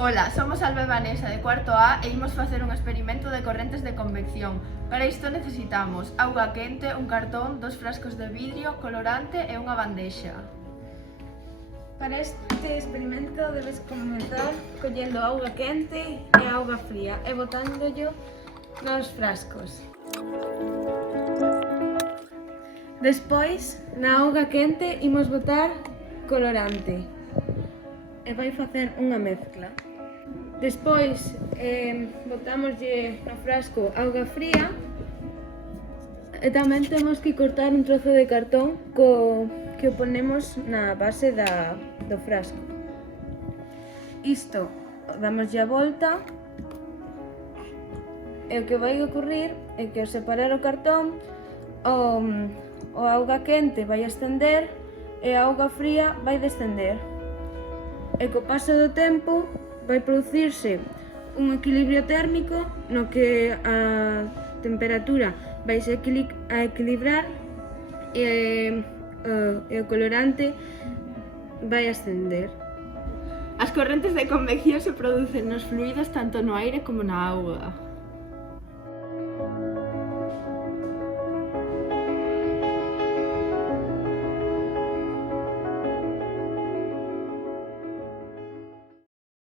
Ola, somos Alba e Vanessa de cuarto A e imos facer un experimento de correntes de convección. Para isto necesitamos auga quente, un cartón, 2 frascos de vidrio, colorante e unha bandexa. Para este experimento debes comenzar collendo auga quente e auga fría e botándollo nos frascos. Despois, na auga quente imos botar colorante e vai facer unha mezcla. Despois botámoslle no frasco auga fría e tamén temos que cortar un trozo de cartón que o ponemos na base do frasco. Isto damoslle a volta e o que vai ocurrir é que ao separar o cartón o auga quente vai ascender e a auga fría vai descender. E co paso do tempo vai producirse un equilibrio térmico no que a temperatura vai se equilibrar e o colorante vai ascender. As correntes de convección se producen nos fluidos tanto no aire como na auga.